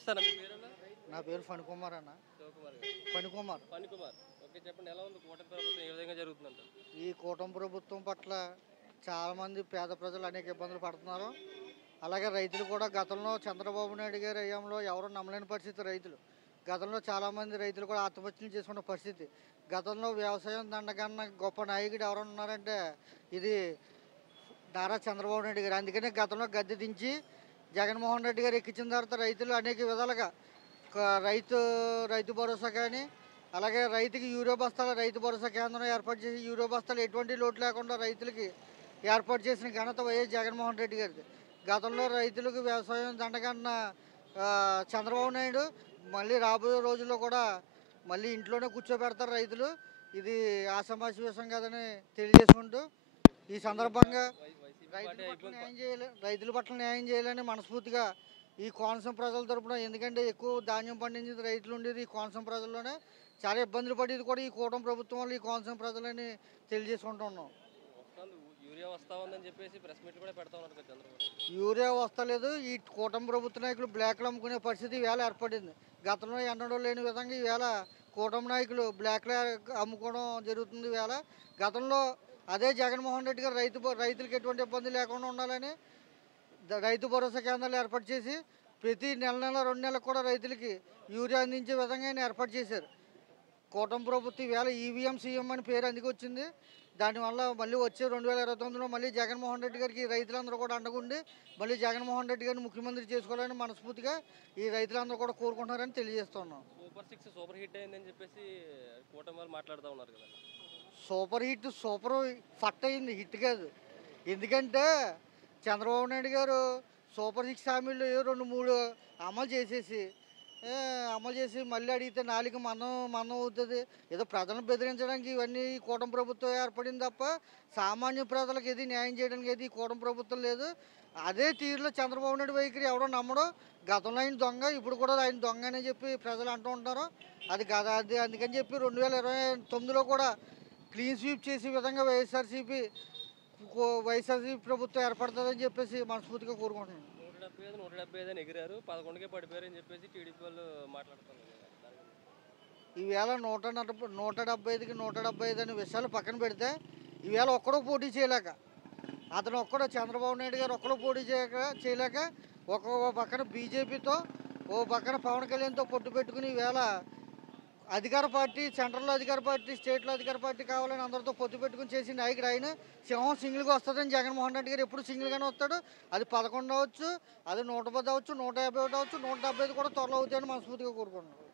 నమస్తే అన్న, మీ పేరన్నా? నా పేరు ఫణికుమార్ అన్న. శివకుమార్ గారు. ఫణికుమార్. ఫణికుమార్. ఓకే, చెప్పండి, ఎలా ఉంది కూటమి ప్రభుత్వం, ఏ విధంగా జరుగుతుందంట? ఈ కూటమి ప్రభుత్వం పట్ల చాలామంది పేద ప్రజలు అనేక ఇబ్బందులు పడుతున్నారు. అలాగే రైతులు కూడా గతంలో చంద్రబాబు నాయుడు గారి హయాంలో ఎవరు నమ్మలేని పరిస్థితి రైతులు. గతంలో చాలామంది రైతులు కూడా ఆత్మహత్యలు చేసుకున్న పరిస్థితి. గతంలో వ్యవసాయం దండగన్న గొప్ప నాయకుడు ఎవరు ఉన్నారంటే ఇది నారా చంద్రబాబు నాయుడు గారు. అందుకనే గతంలో గద్దె దించి జగన్మోహన్ రెడ్డి గారు ఎక్కించిన తర్వాత రైతులు అనేక విధాలుగా రైతు రైతు భరోసా కానీ, అలాగే రైతుకి యూరియా బస్తాలు రైతు భరోసా కేంద్రం ఏర్పాటు చేసి యూరియా బస్తాలు ఎటువంటి లోటు లేకుండా రైతులకి ఏర్పాటు చేసిన ఘనత వైఎస్ జగన్మోహన్ రెడ్డి గారిది. గతంలో రైతులకు వ్యవసాయం దండగన్న చంద్రబాబు నాయుడు మళ్ళీ రాబోయే రోజుల్లో కూడా మళ్ళీ ఇంట్లోనే కూర్చోబెడతారు రైతులు. ఇది ఆషామాషి విషయం కాదని తెలియజేసుకుంటూ ఈ సందర్భంగా రైతుల పట్ల న్యాయం చేయాలని మనస్ఫూర్తిగా ఈ కోనసీమ ప్రజల తరపున, ఎందుకంటే ఎక్కువ ధాన్యం పండించేది రైతులు ఉండేది ఈ కోనసీమ ప్రజల్లోనే, చాలా ఇబ్బందులు పడేది కూడా ఈ కూటమి ప్రభుత్వం వల్ల ఈ కోనసీమ ప్రజలని తెలియజేసుకుంటున్నాం. యూరియా వస్తా ఉందని చెప్పేసి ప్రెస్ మీట్ కూడా పెడతా ఉన్నారు కదా చంద్రబాబు. యూరియా వస్తలేదు. ఈ కూటమి ప్రభుత్వ నాయకులు బ్లాక్లో అమ్ముకునే పరిస్థితి ఈవేళ ఏర్పడింది. గతంలో ఎన్నడూ లేని విధంగా ఈవేళ కూటమి నాయకులు బ్లాక్లో అమ్ముకోవడం జరుగుతుంది. ఈవేళ గతంలో అదే జగన్మోహన్ రెడ్డి గారు రైతులకు ఎటువంటి ఇబ్బంది లేకుండా ఉండాలని రైతు భరోసా కేంద్రాలు ఏర్పాటు చేసి ప్రతి నెల 2 నెలలకు కూడా రైతులకి యూరియా అందించే విధంగా ఆయన ఏర్పాటు చేశారు. కూటమి ప్రభుత్వం ఈవేళ ఈవీఎం సీఎం అని పేరు అందుకు వచ్చింది. దానివల్ల మళ్ళీ వచ్చే 2029లో మళ్ళీ జగన్మోహన్ రెడ్డి గారికి రైతులందరూ కూడా అండగుండి మళ్ళీ జగన్మోహన్ రెడ్డి గారిని ముఖ్యమంత్రి చేసుకోవాలని మనస్ఫూర్తిగా ఈ రైతులందరూ కూడా కోరుకుంటున్నారని తెలియజేస్తున్నాం. సూపర్ 6 సూపర్ హిట్ అయిందని చెప్పేసి కూటమి వాళ్ళు మాట్లాడుతూ ఉన్నారు కదా. సూపర్ ఫట్ అయింది, హిట్ కాదు. ఎందుకంటే చంద్రబాబు నాయుడు గారు సూపర్ 6 హామీలు 2-3 అమలు చేసి మళ్ళీ అడిగితే నాలుగు మన్నం అవుతుంది. ఏదో ప్రజలను బెదిరించడానికి ఇవన్నీ ఈ కూటమి ప్రభుత్వం ఏర్పడింది తప్ప సామాన్య ప్రజలకు ఏది న్యాయం చేయడానికి ఏది ఈ కూటమి ప్రభుత్వం లేదు. అదే తీరులో చంద్రబాబు నాయుడు వైఖరి ఎవడో నమ్మడం. గతంలో ఆయన దొంగ, ఇప్పుడు కూడా ఆయన దొంగ అని చెప్పి ప్రజలు అంటూ ఉంటారు. అది అందుకని చెప్పి 2029లో కూడా క్లీన్ స్వీప్ చేసే విధంగా వైఎస్ఆర్సీపీ ప్రభుత్వం ఏర్పడుతుందని చెప్పేసి మనస్ఫూర్తిగా కోరుకుంటున్నాను. 175 అని ఎగిరారు, 11కే పడిపోయారని చెప్పేసి టీడీపీ వాళ్ళు మాట్లాడుతున్నారు. ఈవేళ 175కి 175 అనే విషయాలు పక్కన పెడితే ఈవేళ ఒక్కడో పోటీ చేయలేక, అతను ఒక్కడో చంద్రబాబు నాయుడు గారు ఒక్కడో పోటీ చేయలేక ఒక పక్కన బీజేపీతో, ఓ పక్కన పవన్ కళ్యాణ్తో పొట్టు పెట్టుకుని ఈవేళ అధికార పార్టీ, సెంట్రల్లో అధికార పార్టీ, స్టేట్లో అధికార పార్టీ కావాలని అందరితో పొత్తు పెట్టుకుని చేసి నాయకుడు ఆయన. సింహం సింగిల్గా వస్తుందని జగన్మోహన్ రెడ్డి గారు ఎప్పుడు సింగిల్గానే వస్తాడు. అది 11 అవ్వచ్చు, అది 110 అవ్వచ్చు, 151 అవ్వచ్చు, 175 కూడా త్వరలో అవుతాయని మనస్ఫూర్తిగా కోరుకుంటున్నాను.